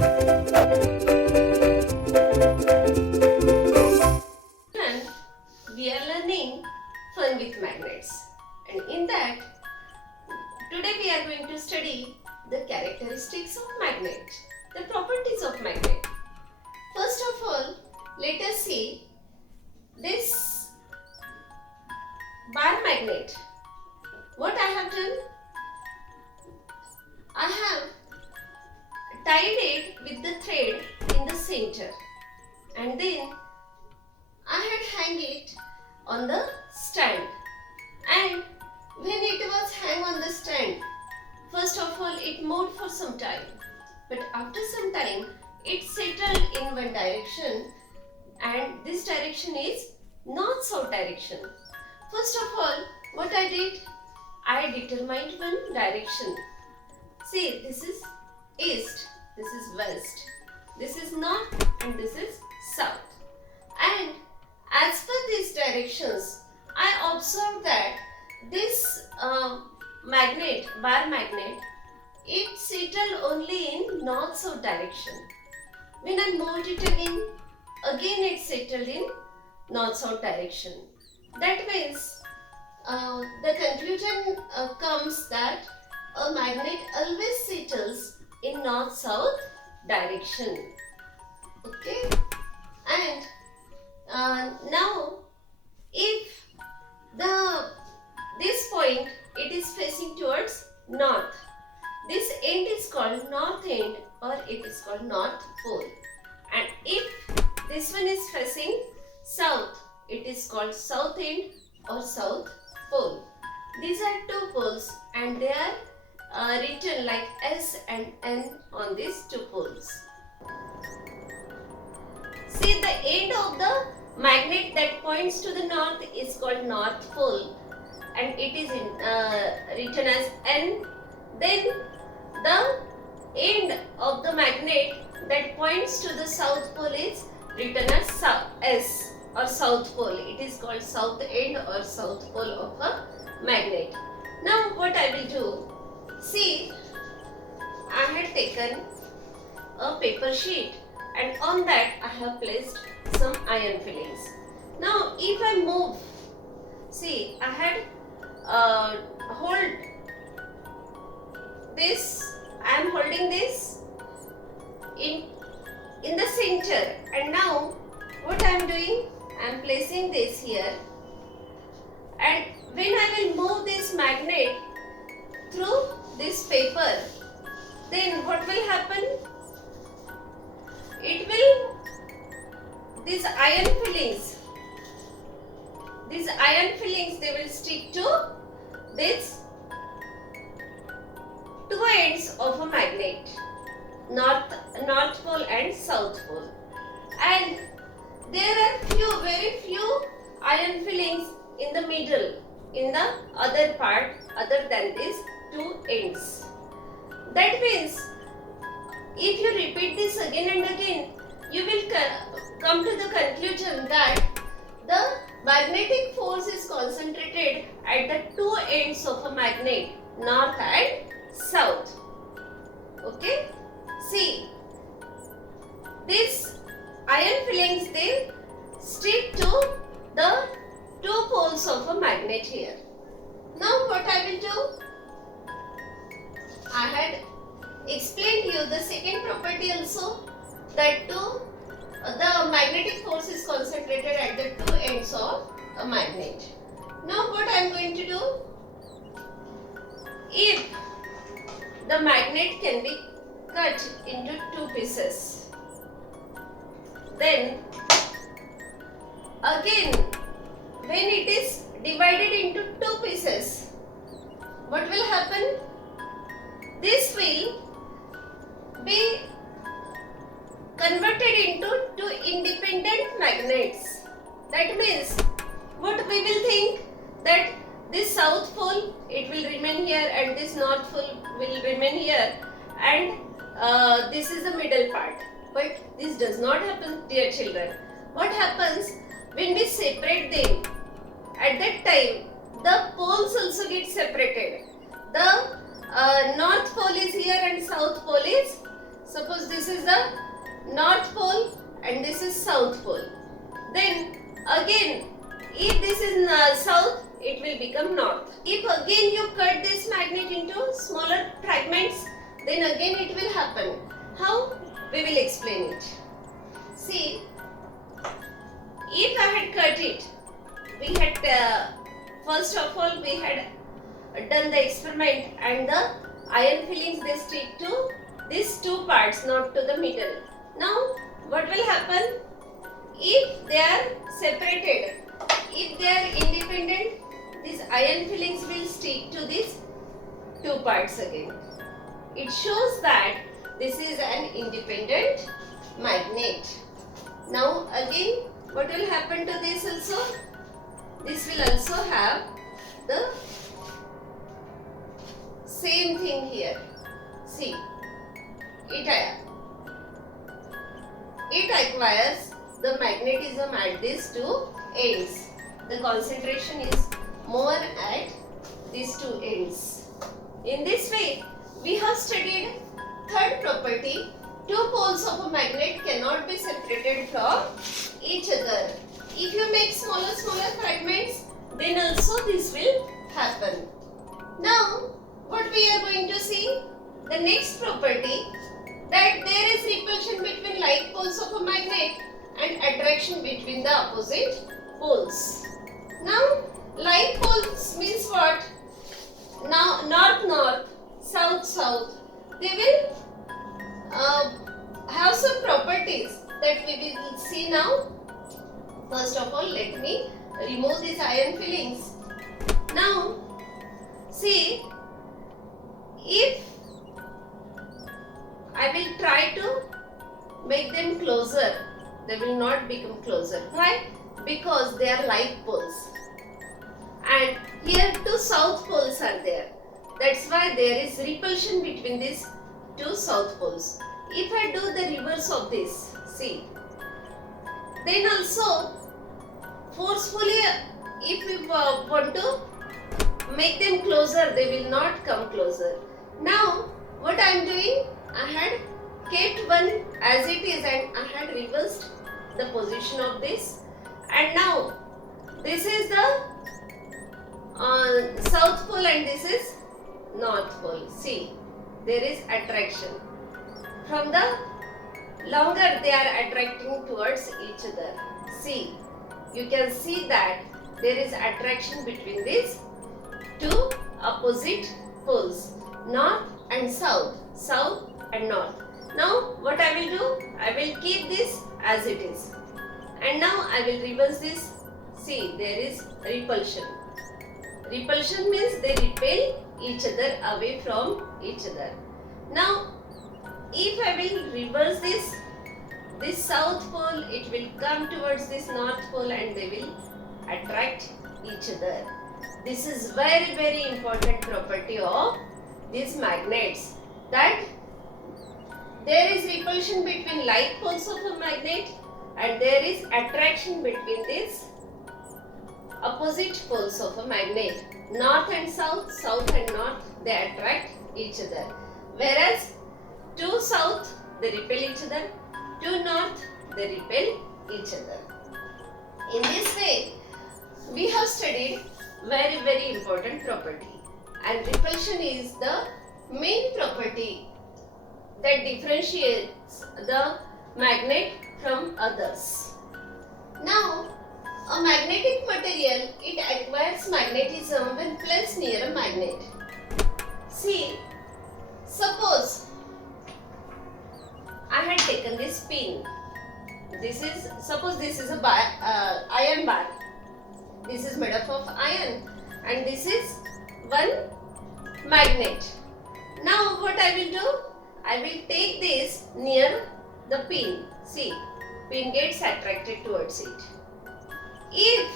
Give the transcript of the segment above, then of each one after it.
And we are learning fun with magnets, and in that today we are going to study the characteristics of magnet, the properties of magnet. First of all, let us see this bar magnet. What I have done, I have tied it with the thread in the center, and then I had hang it on the stand. And when it was hang on the stand, first of all it moved for some time, but after some time it settled in one direction, and this direction is north-south direction. First of all, what I did, I determined one direction. See, this is east, this is west, this is north, and this is south. And as per these directions, I observed that this magnet, bar magnet, it settled only in north-south direction. When I moved it again it settled in north-south direction. That means the conclusion comes that a magnet always settles in north-south direction. Okay, and now if this point it is facing towards north, this end is called north end, or it is called north pole. And if this one is facing south, it is called south end or south pole. These are two poles, and they are written like S and N on these two poles. See, the end of the magnet that points to the north is called north pole, and it is written as N. Then the end of the magnet that points to the south pole is written as S or south pole. It is called south end or south pole of a magnet. Now what I will do, see, I had taken a paper sheet, and on that I have placed some iron fillings. Now if I move, see, I had hold this, I am holding this in the center, and now what I am doing, I am placing this here, and when I will move this magnet through this paper, then what will happen? It will, these iron fillings, they will stick to this two ends of a magnet, north pole and south pole, and there are very few iron fillings in the middle, in the other part other than these two ends. That means if you repeat this again and again, you will come to the conclusion that the magnetic force is concentrated at the two ends of a magnet, north and south. Okay, see, these iron fillings, they stick to the two poles of a magnet here. Now what I will do, I had explained you the second property also, that the magnetic force is concentrated at the two ends of a magnet. Now what I am going to do, if the magnet can be cut into two pieces, then again when it is divided into two pieces, what will happen? This will be converted into two independent magnets. That means what we will think, that this south pole, it will remain here, and this north pole will remain here, and this is the middle part. But this does not happen, dear children. What happens when we separate them? At that time, the poles also get separated. The north pole is here and south pole is, suppose this this is the north pole and this is south pole. Then again, if this is south, it will become north. If again you cut this magnet into smaller fragments, then again it will happen. How? We will explain it. See, if I had cut it, we had first of all we had done the experiment and the iron fillings they stick to these two parts, not to the middle. Now what will happen? If they are separated, if they are independent, these iron fillings will stick to these two parts again. It shows that this is an independent magnet. Now again, what will happen to this also? This will also have the same thing here. See, it acquires the magnetism at these two ends. The concentration is more at these two ends. In this way, we have studied third property. Two poles of a magnet cannot be separated from each other. If you make smaller fragments, then also this will happen. Now, what we are going to see? The next property, that there is repulsion between like poles of a magnet and attraction between the opposite poles. Now, like poles means what? Now, north, south, they will have some properties that we will see now. First of all, let me remove these iron fillings. Now, see, if I will try to make them closer, they will not become closer. Why? Because they are like poles. And here two south poles are there. That's why there is repulsion between these two south poles. If I do the reverse of this, see, then also forcefully, if we want to make them closer, they will not come closer. Now, what I am doing, I had kept one as it is and I had reversed the position of this. And now, this is the south pole and this is north pole. See, there is attraction. From the longer they are attracting towards each other. See, you can see that there is attraction between these two opposite poles, north and south and north. Now what I will do, I will keep this as it is. And now I will reverse this. See, there is repulsion. Repulsion means they repel each other away from each other. Now, if I will reverse this south pole, it will come towards this north pole and they will attract each other. This is very important property of these magnets, that there is repulsion between like poles of a magnet and there is attraction between these opposite poles of a magnet. North and south and north, they attract each other. Whereas to south, they repel each other. To north, they repel each other. In this way, we have studied very important property. And repulsion is the main property that differentiates the magnet from others. Now, a magnetic material, it acquires magnetism when placed near a magnet. See, suppose I had taken this pin. Suppose this is a iron bar. This is made up of iron and this is one magnet. Now what I will do? I will take this near the pin. See, pin gets attracted towards it. If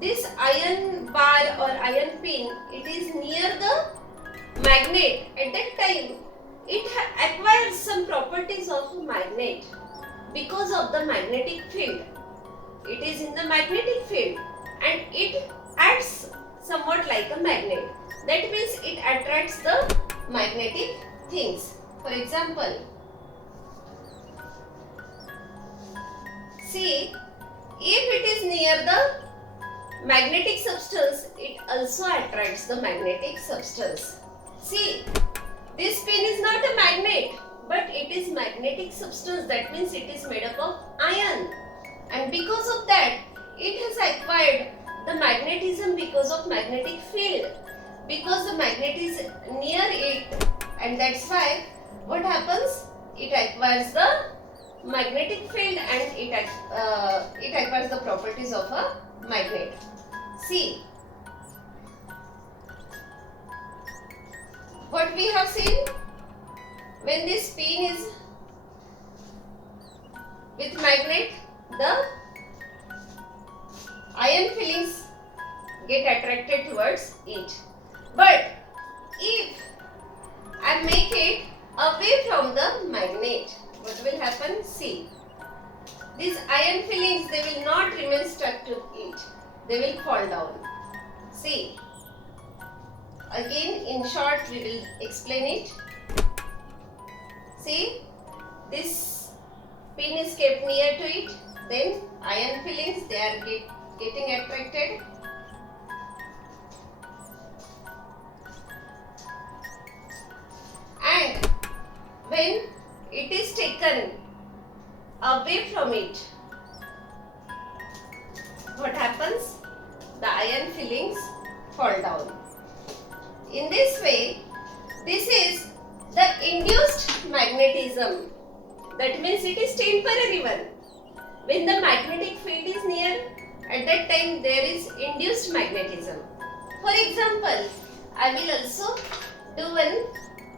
this iron bar or iron pin, it is near the magnet, at that time it acquires some properties of a magnet because of the magnetic field. It is in the magnetic field and it acts somewhat like a magnet. That means it attracts the magnetic things. For example, See, if it is near the magnetic substance, it also attracts the magnetic substance. See, this pin is not a magnet, but it is magnetic substance. That means it is made up of iron. And because of that, it has acquired the magnetism because of magnetic field. Because the magnet is near it, and that's why what happens? It acquires the magnetic field and it acquires the properties of a magnet. See, what we have seen, when this pin is with magnet, the iron fillings get attracted towards it. But if I make it away from the magnet, what will happen? See, these iron fillings, they will not remain stuck to it. They will fall down. See, again in short we will explain it. See, this pin is kept near to it. Then iron fillings, they are getting attracted. And when it is taken away from it, what happens? The iron fillings fall down. In this way, this is the induced magnetism. That means it is temporary one. When the magnetic field is near, at that time there is induced magnetism. For example, I will also do one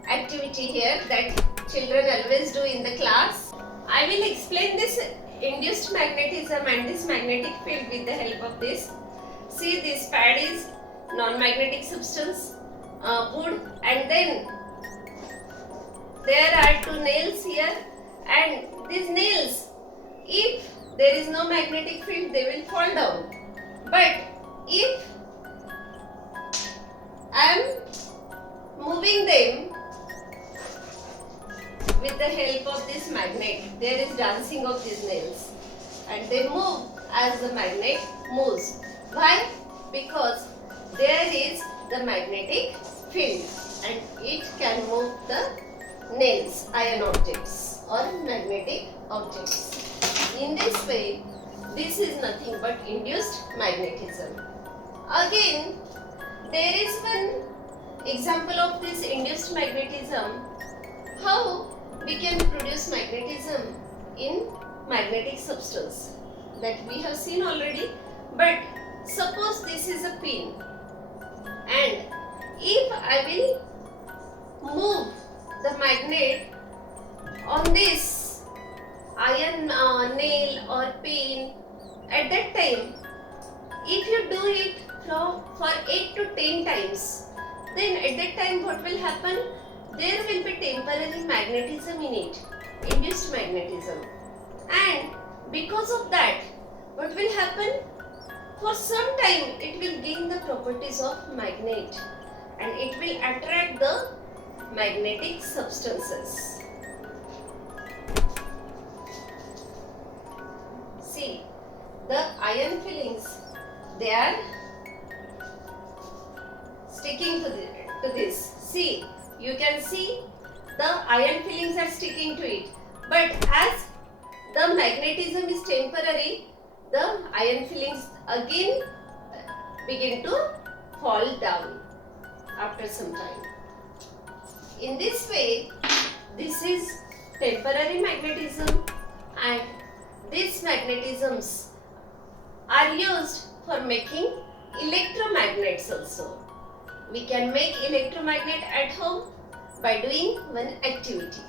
activity here that children always do in the class. I will explain this induced magnetism and this magnetic field with the help of this. See, this pad is non-magnetic substance, wood, and then there are two nails here, and these nails, if there is no magnetic field, they will fall down. But if I am moving them with the help of this magnet, there is dancing of these nails and they move as the magnet moves. Why? Because there is the magnetic field and it can move the nails, iron objects or magnetic objects. In this way, this is nothing but induced magnetism. Again, there is one example of this induced magnetism. How we can produce magnetism in magnetic substance, that we have seen already. But suppose this is a pin, and if I will move the magnet on this iron nail or pin, at that time, if you do it for 8 to 10 times, then at that time what will happen? There will be temporary magnetism in it, induced magnetism. And because of that, what will happen? For some time it will gain the properties of magnet and it will attract the magnetic substances. See, the iron fillings, they are sticking to this. See, you can see the iron fillings are sticking to it. But as the magnetism is temporary, the iron fillings again begin to fall down after some time. In this way, this is temporary magnetism, and these magnetisms are used for making electromagnets also. We can make electromagnet at home by doing one activity.